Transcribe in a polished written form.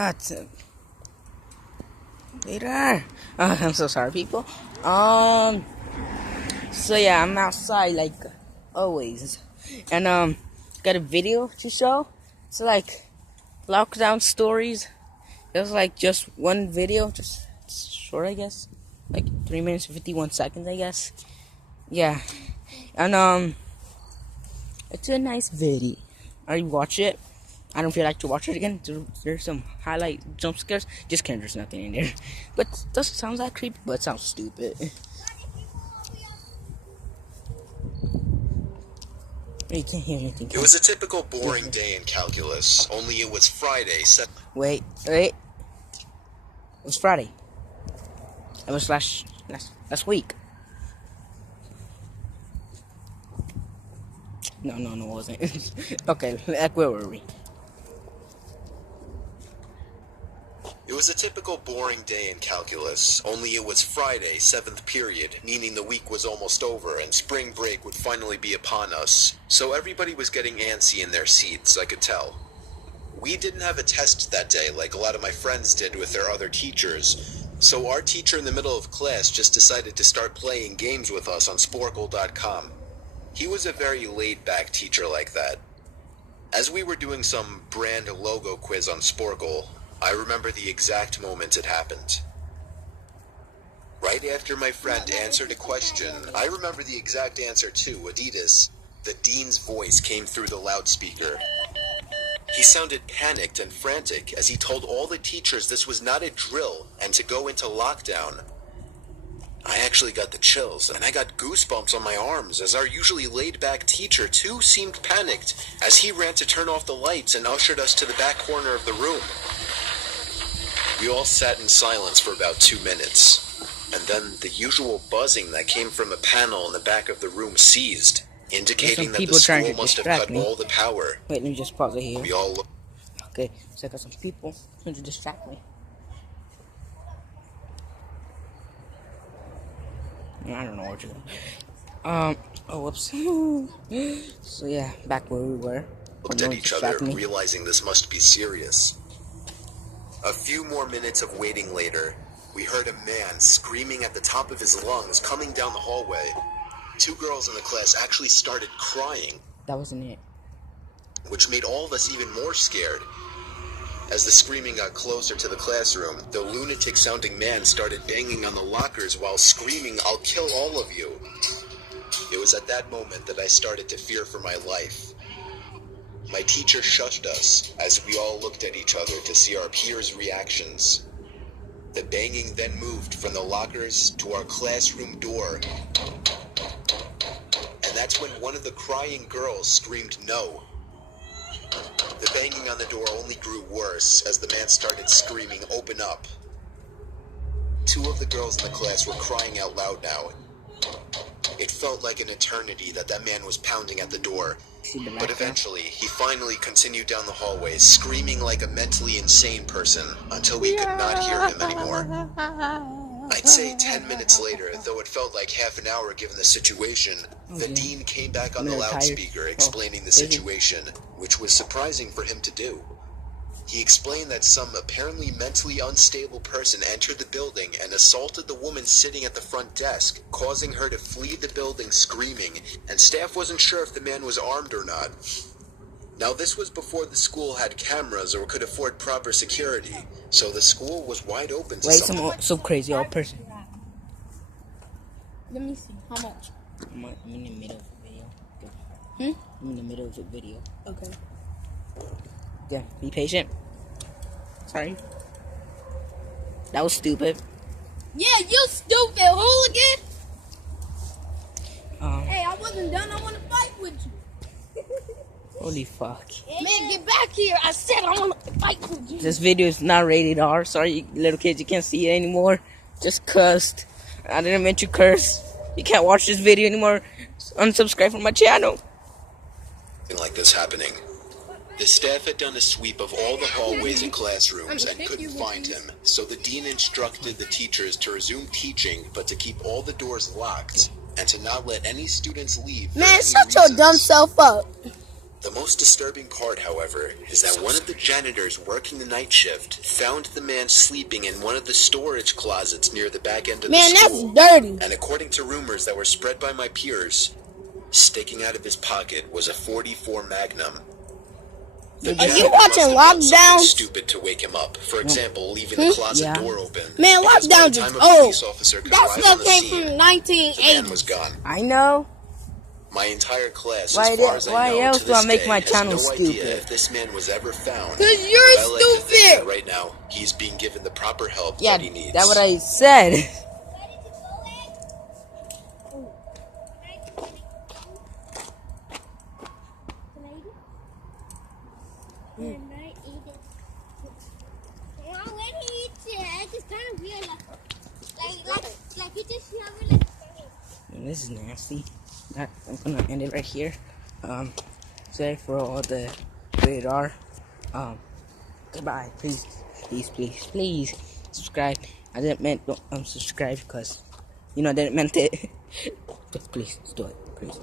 That's it. Later. I'm so sorry, people. So yeah, I'm outside like always, and got a video to show. It's like lockdown stories. It was like just one video, just short, I guess, like 3 minutes and 51 seconds, I guess. Yeah, and it's a nice video. I watch it. I don't feel like to watch it again. There's some highlight jump scares. Just kidding, there's nothing in there. But it doesn't sound that creepy, but it sounds stupid. You can't hear anything. It was a typical boring day in calculus, only it was Friday. Wait. It was Friday. It was last week. No, it wasn't. Okay, where were we? It was a typical boring day in calculus, only it was Friday, 7th period, meaning the week was almost over and spring break would finally be upon us. So everybody was getting antsy in their seats, I could tell. We didn't have a test that day like a lot of my friends did with their other teachers, so our teacher in the middle of class just decided to start playing games with us on Sporkle.com. He was a very laid-back teacher like that. As we were doing some brand logo quiz on Sporkle, I remember the exact moment it happened. Right after my friend answered a question, I remember the exact answer too, Adidas. The dean's voice came through the loudspeaker. He sounded panicked and frantic as he told all the teachers this was not a drill and to go into lockdown. I actually got the chills, and I got goosebumps on my arms, as our usually laid-back teacher, too, seemed panicked as he ran to turn off the lights and ushered us to the back corner of the room. We all sat in silence for about 2 minutes, and then the usual buzzing that came from a panel in the back of the room ceased, indicating that the school must have cut all the power. Wait, let me just pause it here. We all looked. Okay, so I got some people trying to distract me. I don't know what to do. Oh, whoops. So yeah, back where we were. Looked at each other, realizing this must be serious. A few more minutes of waiting later, we heard a man screaming at the top of his lungs coming down the hallway. 2 girls in the class actually started crying. That wasn't it. Which made all of us even more scared. As the screaming got closer to the classroom, the lunatic-sounding man started banging on the lockers while screaming, "I'll kill all of you." It was at that moment that I started to fear for my life. My teacher shushed us as we all looked at each other to see our peers' reactions. The banging then moved from the lockers to our classroom door. And that's when one of the crying girls screamed no. The banging on the door only grew worse as the man started screaming, "Open up." 2 of the girls in the class were crying out loud now. It felt like an eternity that man was pounding at the door. But eventually, he finally continued down the hallway, screaming like a mentally insane person until we could not hear him anymore. I'd say 10 minutes later, though it felt like half an hour given the situation, the dean came back on the loudspeaker explaining the situation, which was surprising for him to do. He explained that some apparently mentally unstable person entered the building and assaulted the woman sitting at the front desk, causing her to flee the building screaming, and staff wasn't sure if the man was armed or not. Now, this was before the school had cameras or could afford proper security, so the school was wide open to some crazy old person. Let me see. How much? I'm in the middle of the video. I'm in the middle of the video. Okay. Yeah, be patient. Sorry. That was stupid. Yeah, you stupid hooligan! Hey, I wasn't done. I want to fight with you. Holy fuck. Man, get back here. I said I want to fight with you. This video is not rated R. Sorry, little kids, you can't see it anymore. Just cursed. I didn't mean to curse. You can't watch this video anymore. Unsubscribe from my channel. Like this happening. The staff had done a sweep of all the hallways and classrooms and couldn't find him, so the dean instructed the teachers to resume teaching, but to keep all the doors locked, and to not let any students leave. Man, shut your dumb self up. The most disturbing part, however, is that one of the janitors working the night shift found the man sleeping in one of the storage closets near the back end of Man, the that's school. dirty. And according to rumors that were spread by my peers, sticking out of his pocket was a .44 Magnum. The Are janitor you must watching have done something Lockdown? stupid to wake him up. For example, leaving the closet Yeah. door open. Man, Because by Lockdown the time is a police old. officer could That arrive on stuff the came scene, from the man 1980. was gone. I know. My entire class, Why as far as why I know, else to do I this make day, my has channel no stupid? idea if this man was ever found. 'Cause you're But I like to think stupid. that right now, he's being given the proper help Yeah, that he needs. that's what I said. This is nasty. I'm gonna end it right here. Sorry for all the rated R. Goodbye. Please subscribe. I didn't meant don't subscribe because I didn't meant it. But please do it, please.